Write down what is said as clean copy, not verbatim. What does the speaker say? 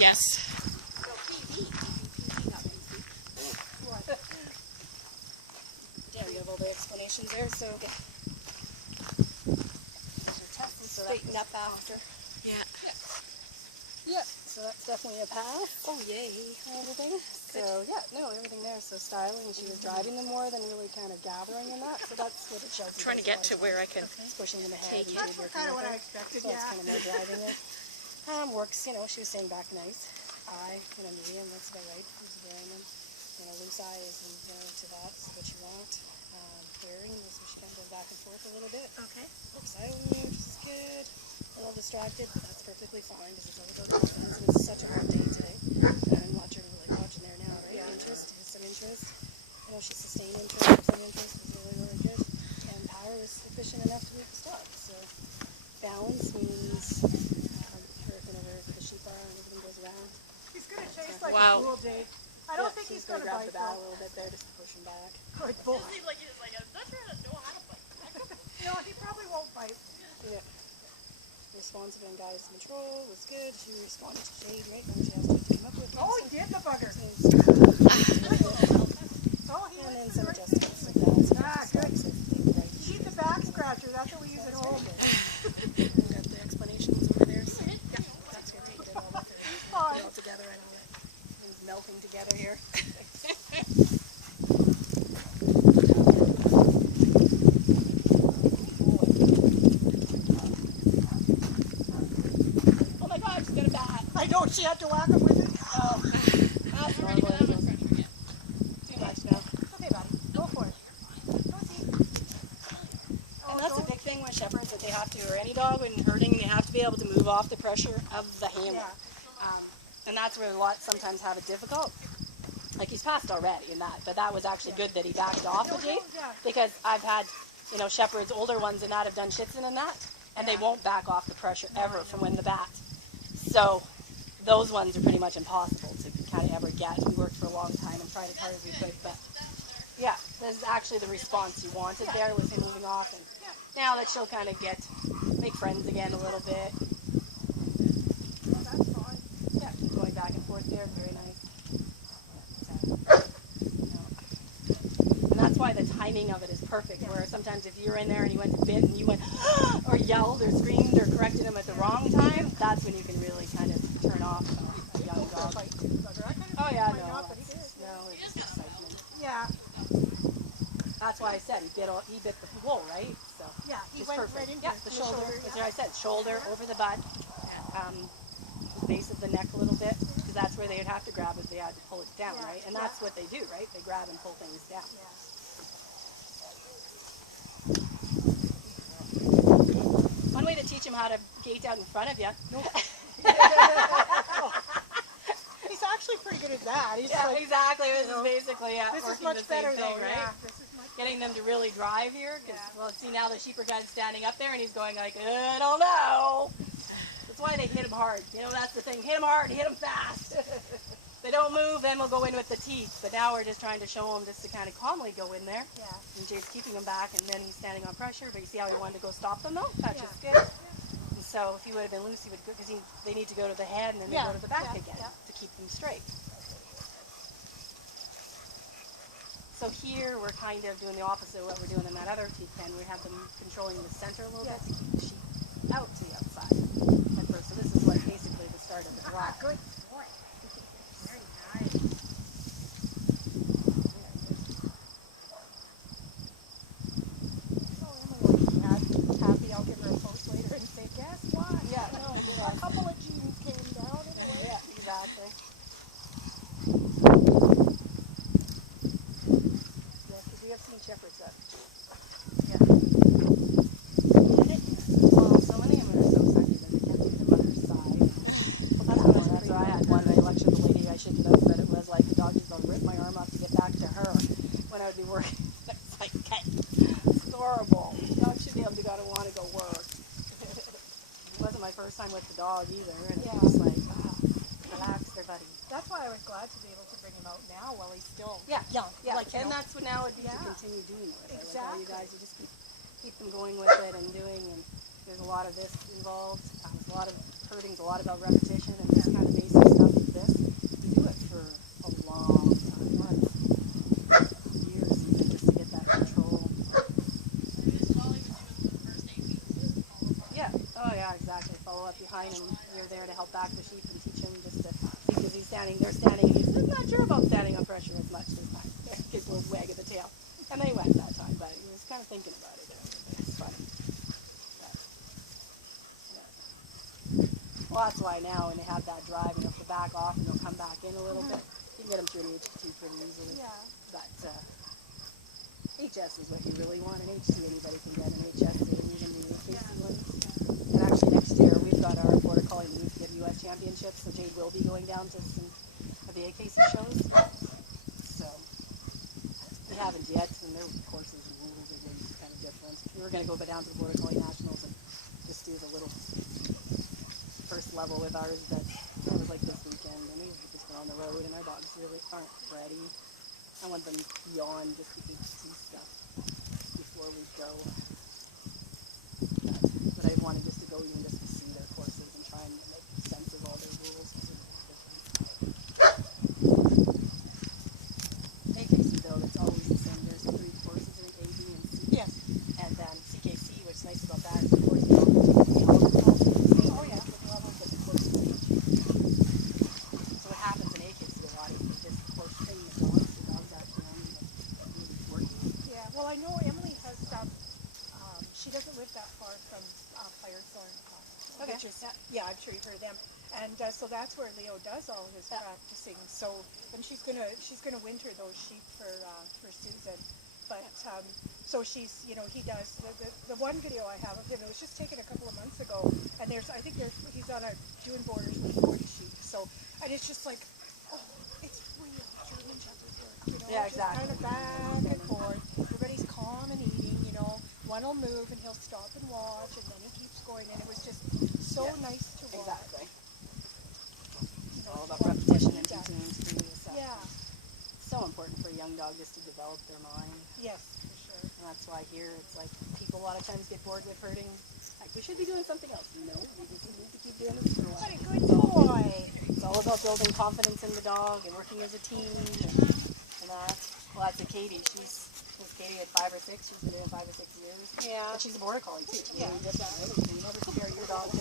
Yes. So PD. Not NC. What? Yeah, we have all the explanations there, so straighten up after. Yeah. Yeah, so that's definitely a path. Oh, yay. And everything. So yeah, no, everything there. So styling, and she was driving them more than really kind of gathering in that. So that's what it shows. Trying to get to where I can. It's pushing them ahead. Take And That's kind of what I expected, so yeah. it's kind of more driving it. Works, you know, she was saying back nice. Eye, you know, medium, that's about right. Who's wearing them? You know, loose eye is, you know, to that, is what you want. Wearing, so she kind of goes back and forth a little bit. Okay. Looks silent, which is good. A little distracted, but that's perfectly fine because it's all about confidence, and it's such a hard day today. And watch her really watching there now, right? Yeah. Interest, has some interest. You know, she's sustained interest, some interest is really, really good. And power is efficient enough to move the stock. So balance means her, whenever the sheep are and everything goes around. He's going to chase like Wow. a fool, Jake. I don't think he's going to grab bite the bow a though. little bit there just to push him back. Good boy. Like I'm not sure I know how to fight. No, he probably won't bite. Yeah. Responsive and guidance control was good. She responded to Jade, right? When she asked her to come up with Oh, he did the bugger. Oh, he and then went some right. adjustments like that. So Ah, just good. like, so think right. He did the back scratcher. That's what we use at home. We got the explanations over there. So yeah, that's good. You did all that. He's Put fine. it all together and all that. Things melting together here. Oh my God, she's got a bat. I know she had to whack him with it. Oh, that's normal. Too much now. Okay, buddy. Go for it. Go see. And that's a big thing with shepherds that they have to, or any dog when herding, they have to be able to move off the pressure of the handle. Yeah. And that's where a lot sometimes have it difficult. Like he's passed already in that, but that was actually good that he backed off the Jake, Yeah. because I've had, you know, shepherds, older ones and that have done Schitzen and that, and they won't back off the pressure ever from when the bat. So those ones are pretty much impossible to kind of ever get. We worked for a long time and tried as hard as we could, but yeah, this is actually the response you wanted there with him moving off. And now that she'll kind of make friends again a little bit. Well, that's fine. Yeah, going back and forth there, very nice. And that's why the timing of it is perfect, where sometimes if you're in there and you went to bit and you went or yelled or screamed or corrected him at the wrong time, that's when you can really kind of turn off a young dog. Oh yeah, no, But he did. no, it's just excitement. Yeah. That's why I said he bit the wool, right? So Yeah. He it's went perfect. right into Yeah, the shoulder. That's yeah. what I said. Shoulder over the butt, the base of the neck a little bit, because that's where they'd have to grab if they had to pull it down, Yeah. right? And that's what they do, right? They grab and pull things down. Yeah. One way to teach him how to gate out in front of you. He's actually pretty good at that. He's Yeah, like, exactly. This you know, is basically this is working much the same better thing, though. right? Yeah. This is much Getting them to really drive here, because Yeah. well, see now the sheep are kind of standing up there, and he's going like, I don't know. That's why they hit him hard. You know, that's the thing. Hit him hard, hit him fast. They don't move, then we'll go in with the teeth. But now we're just trying to show him just to kind of calmly go in there. Yeah. And Jake's keeping him back, and then he's standing on pressure. But you see how he wanted to go stop them, though? That's Yeah. just good. And so if he would have been loose, he would, because they need to go to the head, and then they Yeah. go to the back Yeah. again Yeah. to keep them straight. So here we're kind of doing the opposite of what we're doing in that other teeth pen. We have them controlling the center a little bit to keep the sheep out to the outside at first. So this is like basically the start of the drive. Good boy. Very nice. Oh, Emily will be happy. I'll give her a post later and say, guess what? Yeah, no, A couple of genes came down anyway. yeah, exactly. Yes, because we have seen shepherds that. Yeah. Well, so many of them are so sucky that they can't do the mother's side. Well, that's where I had one. I lectured the lady I shouldn't have, but it was like the dog just going to rip my arm off to get back to her when I would be working. It's like, okay, it's horrible. The dog should be able to go to want to go work. It wasn't my first time with the dog either, and Yeah. it was like, relax there, buddy. That's why I was glad to be able to bring him out now while he's still Yeah, young. yeah, Like, you and know. that's what now would be Yeah. to continue doing with it. Like all you Exactly. guys, you just keep them going with it and doing, and there's a lot of this involved. There's a lot of herding's a lot about repetition and this kind of basic stuff. behind him. We were there to help back the sheep and teach him just to, because they're standing, and he's not sure about standing on pressure as much this time. His little wag of the tail. And they went that time, but he was kind of thinking about it. It's funny. But, yeah. Well, that's why now when they have that drive, you have to back off and they'll come back in a little bit. You can get them through an HT pretty easily. Yeah. But HS is what you really want. An HT, anybody can get an HS, even the AKC ones. And actually next year we've got our Border Collie Youth US Championships, so Jade will be going down to some of the AKC shows. So we haven't yet, and their courses and rules are really kind of different. We were going to go down to the Border Collie Nationals and just do the little first level with ours, but it was like this weekend, and we've just been on the road, and our dogs really aren't ready. I want them beyond just the HT stuff before we go. But I wanted just to go even just to see their courses and try and make sense of all their rules, because they're different. AKC though, it's always the same. There's 3 courses, I think, A, B, and C. Yes. And then CKC, what's nice about that is the courses all the same. Oh, yeah. Levels, but the courses change. So what happens in AKC a lot is they just course train the dogs actually aren't even really working. Yeah. Well, I know Emily has she doesn't live that far from Firethorn. Okay. Which is, yeah, I'm sure you've heard of them. And so that's where Leo does all his practicing. So, and she's gonna winter those sheep for Susan. But so she's, he does the one video I have of him. It was just taken a couple of months ago, and he's on doing borders with 40 sheep. So, and it's just like, oh, it's real German Shepherd work, Yeah, exactly. Just kind of back and forth. Everybody's calm and eating, One will move and he'll stop and watch, and then he keeps going. And it was just so nice to watch. Exactly. It's all about repetition and teaching them to do this stuff. Yeah. It's so important for a young dog just to develop their mind. Yes, for sure. And that's why here it's like people a lot of times get bored with herding. Like, we should be doing something else. No, we just need to keep doing this for a while. What a good boy. It's all about building confidence in the dog and working as a team and that. Well, that's a Katie. She's Katie at 5 or 6. She's been doing 5 or 6 years. Yeah. But she's a border collie too. Yeah. You never compare your dog to